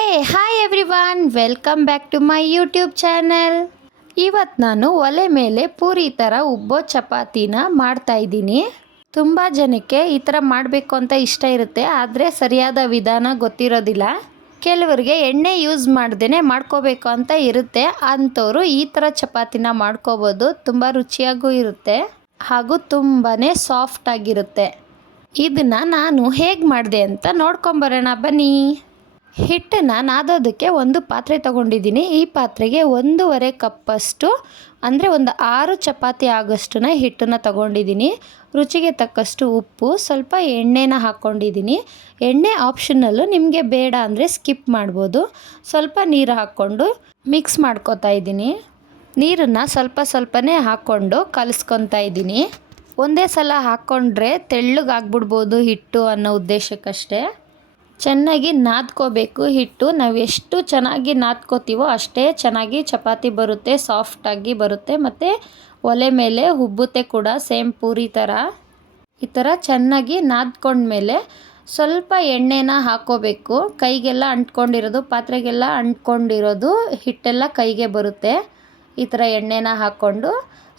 Hey hi everyone welcome back to my YouTube channel ಇವತ್ತು ನಾನು ಒಲೆ ಮೇಲೆ ಪೂರಿ ಥರ ಉಬ್ಬೋ ಚಪಾತಿನ ಮಾಡ್ತಾ ಇದ್ದೀನಿ. ತುಂಬ ಜನಕ್ಕೆ ಈ ಥರ ಮಾಡಬೇಕು ಅಂತ ಇಷ್ಟ ಇರುತ್ತೆ, ಆದರೆ ಸರಿಯಾದ ವಿಧಾನ ಗೊತ್ತಿರೋದಿಲ್ಲ. ಕೆಲವರಿಗೆ ಎಣ್ಣೆ ಯೂಸ್ ಮಾಡ್ದೇ ಮಾಡ್ಕೋಬೇಕು ಅಂತ ಇರುತ್ತೆ, ಅಂಥವ್ರು ಈ ಥರ ಚಪಾತಿನ ಮಾಡ್ಕೋಬೋದು. ತುಂಬ ರುಚಿಯಾಗೂ ಇರುತ್ತೆ, ಹಾಗೂ ತುಂಬಾ ಸಾಫ್ಟ್ ಆಗಿರುತ್ತೆ. ಇದನ್ನ ನಾನು ಹೇಗೆ ಮಾಡಿದೆ ಅಂತ ನೋಡ್ಕೊಂಬರೋಣ ಬನ್ನಿ. ಹಿಟ್ಟನ್ನು ನಾದೋದಕ್ಕೆ ಒಂದು ಪಾತ್ರೆ ತಗೊಂಡಿದ್ದೀನಿ. ಈ ಪಾತ್ರೆಗೆ ಒಂದೂವರೆ ಕಪ್ಪಷ್ಟು, ಅಂದರೆ ಒಂದು ಆರು ಚಪಾತಿ ಆಗೋಷ್ಟನ್ನ ಹಿಟ್ಟನ್ನು ತಗೊಂಡಿದ್ದೀನಿ. ರುಚಿಗೆ ತಕ್ಕಷ್ಟು ಉಪ್ಪು, ಸ್ವಲ್ಪ ಎಣ್ಣೆನ ಹಾಕ್ಕೊಂಡಿದ್ದೀನಿ ಎಣ್ಣೆ ಆಪ್ಷನಲ್ಲು ನಿಮಗೆ ಬೇಡ ಅಂದರೆ ಸ್ಕಿಪ್ ಮಾಡ್ಬೋದು. ಸ್ವಲ್ಪ ನೀರು ಹಾಕ್ಕೊಂಡು ಮಿಕ್ಸ್ ಮಾಡ್ಕೋತಾ ಇದ್ದೀನಿ. ನೀರನ್ನು ಸ್ವಲ್ಪ ಸ್ವಲ್ಪನೇ ಹಾಕ್ಕೊಂಡು ಕಲಿಸ್ಕೊತಾ ಇದ್ದೀನಿ. ಒಂದೇ ಸಲ ಹಾಕ್ಕೊಂಡ್ರೆ ತೆಳ್ಳಗಾಗ್ಬಿಡ್ಬೋದು ಹಿಟ್ಟು ಅನ್ನೋ ಉದ್ದೇಶಕ್ಕಷ್ಟೇ. ಚೆನ್ನಾಗಿ ನಾದ್ಕೋಬೇಕು. ಹಿಟ್ಟು, ನಾವು ಎಷ್ಟು ಚೆನ್ನಾಗಿ ನಾದ್ಕೋತೀವೋ ಅಷ್ಟೇ ಚೆನ್ನಾಗಿ ಚಪಾತಿ ಬರುತ್ತೆ ಸಾಫ್ಟಾಗಿ ಬರುತ್ತೆ. ಮತ್ತು ಒಲೆ ಮೇಲೆ ಉಬ್ಬುತ್ತೆ ಕೂಡ ಸೇಮ್ ಪೂರಿ ಥರ ಈ ಥರ ಚೆನ್ನಾಗಿ ನಾದ್ಕೊಂಡ್ಮೇಲೆ ಸ್ವಲ್ಪ ಎಣ್ಣೆನ ಹಾಕೋಬೇಕು. ಕೈಗೆಲ್ಲ ಅಂಟ್ಕೊಂಡಿರೋದು, ಪಾತ್ರೆಗೆಲ್ಲ ಅಂಟ್ಕೊಂಡಿರೋದು ಹಿಟ್ಟೆಲ್ಲ ಕೈಗೆ ಬರುತ್ತೆ. ಈ ಥರ ಎಣ್ಣೆನ ಹಾಕ್ಕೊಂಡು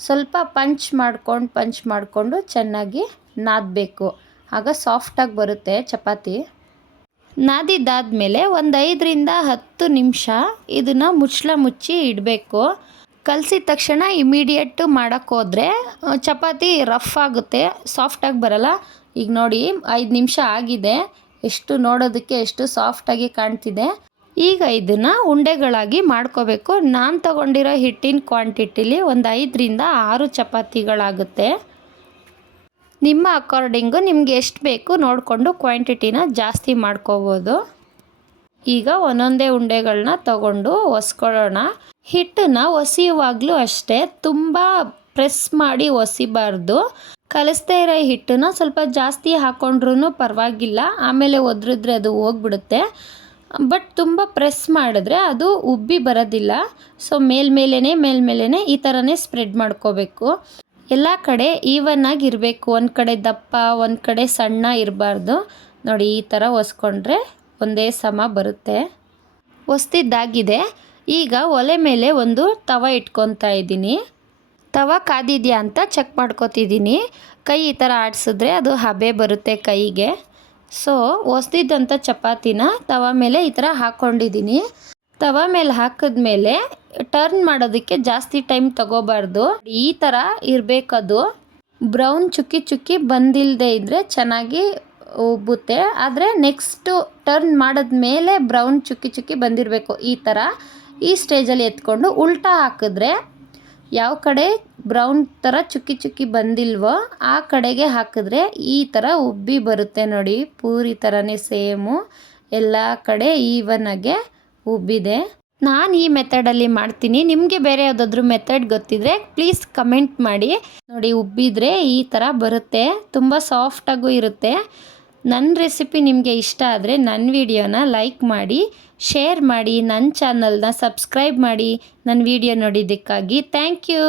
ಸ್ವಲ್ಪ ಪಂಚ್ ಮಾಡ್ಕೊಂಡು, ಪಂಚ್ ಮಾಡಿಕೊಂಡು ಚೆನ್ನಾಗಿ ನಾದಬೇಕು. ಆಗ ಸಾಫ್ಟಾಗಿ ಬರುತ್ತೆ ಚಪಾತಿ. ನಾದಿದ್ದಾದಮೇಲೆ ಒಂದು ಐದರಿಂದ ಹತ್ತು ನಿಮಿಷ ಇದನ್ನು ಮುಚ್ಚಳ ಮುಚ್ಚಿ ಇಡಬೇಕು. ಕಲಸಿದ ತಕ್ಷಣ ಇಮಿಡಿಯೇಟು ಮಾಡೋಕ್ಕೋದ್ರೆ ಚಪಾತಿ ರಫ್ ಆಗುತ್ತೆ ಸಾಫ್ಟಾಗಿ ಬರಲ್ಲ. ಈಗ ನೋಡಿ, ಐದು ನಿಮಿಷ ಆಗಿದೆ. ಎಷ್ಟು ನೋಡೋದಕ್ಕೆ ಎಷ್ಟು ಸಾಫ್ಟಾಗಿ ಕಾಣ್ತಿದೆ. ಈಗ ಇದನ್ನು ಉಂಡೆಗಳಾಗಿ ಮಾಡ್ಕೋಬೇಕು. ನಾನು ತಗೊಂಡಿರೋ ಹಿಟ್ಟಿನ ಕ್ವಾಂಟಿಟಿಲಿ ಒಂದು ಐದರಿಂದ ಆರು ಚಪಾತಿಗಳಾಗುತ್ತೆ. ನಿಮ್ಮ ಅಕಾರ್ಡಿಂಗು ನಿಮ್ಗೆ ಎಷ್ಟು ಬೇಕು ನೋಡಿಕೊಂಡು ಕ್ವಾಂಟಿಟಿನ ಜಾಸ್ತಿ ಮಾಡ್ಕೋಬೋದು. ಈಗ ಒಂದೊಂದೇ ಉಂಡೆಗಳನ್ನ ತಗೊಂಡು ಒಸ್ಕೊಳ್ಳೋಣ. ಹಿಟ್ಟನ್ನು ಒಸಿಯುವಾಗಲೂ ಅಷ್ಟೇ ತುಂಬ ಪ್ರೆಸ್ ಮಾಡಿ ಒಸಿಬಾರ್ದು. ಕಲಿಸ್ತಾ ಇರೋ ಹಿಟ್ಟನ್ನ ಸ್ವಲ್ಪ ಜಾಸ್ತಿ ಹಾಕ್ಕೊಂಡ್ರೂ ಪರವಾಗಿಲ್ಲ. ಆಮೇಲೆ ಒದ್ರಿದ್ರೆ ಅದು ಹೋಗ್ಬಿಡುತ್ತೆ. ಬಟ್ ತುಂಬ ಪ್ರೆಸ್ ಮಾಡಿದ್ರೆ ಅದು ಉಬ್ಬಿ ಬರೋದಿಲ್ಲ. ಸೊ ಮೇಲ್ಮೇಲೇ ಮೇಲ್ಮೇಲೇ ಈ ಥರನೇ ಸ್ಪ್ರೆಡ್ ಮಾಡ್ಕೋಬೇಕು. ಎಲ್ಲ ಕಡೆ ಈವನ್ ಆಗಿ ಇರಬೇಕು. ಒಂದು ಕಡೆ ದಪ್ಪ, ಒಂದು ಕಡೆ ಸಣ್ಣ ಇರಬಾರ್ದು. ನೋಡಿ, ಈ ಥರ ಒಸ್ಕೊಂಡ್ರೆ ಒಂದೇ ಸಮ ಬರುತ್ತೆ. ಒಸ್ತಿದ್ದಾಗಿದೆ ಈಗ ಒಲೆ ಮೇಲೆ ಒಂದು ತವ ಇಟ್ಕೊತಾ ಇದ್ದೀನಿ. ತವ ಕಾದಿದೆಯಾ ಅಂತ ಚೆಕ್ ಮಾಡ್ಕೊತಿದ್ದೀನಿ. ಕೈ ಈ ಥರ ಆಡಿಸಿದ್ರೆ ಅದು ಹಬೆ ಬರುತ್ತೆ ಕೈಗೆ. ಸೊ ಒಸ್ದಿದ್ದಂಥ ಚಪಾತಿನ ತವ ಮೇಲೆ ಈ ಥರ ಹಾಕ್ಕೊಂಡಿದ್ದೀನಿ ತವ ಮೇಲೆ ಹಾಕಿದ್ಮೇಲೆ ಟರ್ನ್ ಮಾಡೋದಕ್ಕೆ ಜಾಸ್ತಿ ಟೈಮ್ ತಗೋಬಾರ್ದು. ಈ ಥರ ಇರಬೇಕದು. ಬ್ರೌನ್ ಚುಕ್ಕಿ ಚುಕ್ಕಿ ಬಂದಿಲ್ಲದೆ ಇದ್ದರೆ ಚೆನ್ನಾಗಿ ಉಬ್ಬುತ್ತೆ. ಆದರೆ ನೆಕ್ಸ್ಟು ಟರ್ನ್ ಮಾಡಿದ ಮೇಲೆ ಬ್ರೌನ್ ಚುಕ್ಕಿ ಚುಕ್ಕಿ ಬಂದಿರಬೇಕು ಈ ಥರ ಈ ಸ್ಟೇಜಲ್ಲಿ ಎತ್ಕೊಂಡು ಉಲ್ಟಾ ಹಾಕಿದ್ರೆ ಯಾವ ಕಡೆ ಬ್ರೌನ್ ಥರ ಚುಕ್ಕಿ ಚುಕ್ಕಿ ಬಂದಿಲ್ವೋ ಆ ಕಡೆಗೆ ಹಾಕಿದ್ರೆ ಈ ಥರ ಉಬ್ಬಿ ಬರುತ್ತೆ ನೋಡಿ. ಪೂರಿ ಥರನೇ ಸೇಮು. ಎಲ್ಲ ಕಡೆ ಈವನಾಗೆ ಉಬ್ಬಿದೆ. ನಾನು ಈ ಮೆಥಡಲ್ಲಿ ಮಾಡ್ತೀನಿ. ನಿಮಗೆ ಬೇರೆ ಯಾವುದಾದ್ರೂ ಮೆಥಡ್ ಗೊತ್ತಿದ್ರೆ ಪ್ಲೀಸ್ ಕಮೆಂಟ್ ಮಾಡಿ. ನೋಡಿ, ಉಬ್ಬಿದ್ರೆ ಈ ಥರ ಬರುತ್ತೆ. ತುಂಬ ಸಾಫ್ಟಾಗೂ ಇರುತ್ತೆ. ನನ್ನ ರೆಸಿಪಿ ನಿಮಗೆ ಇಷ್ಟ ಆದರೆ ನನ್ನ ವಿಡಿಯೋನ ಲೈಕ್ ಮಾಡಿ ಶೇರ್ ಮಾಡಿ ನನ್ನ ಚಾನಲ್ನ ಸಬ್ಸ್ಕ್ರೈಬ್ ಮಾಡಿ ನನ್ನ ವಿಡಿಯೋ ನೋಡಿದ್ದಕ್ಕಾಗಿ. Thank you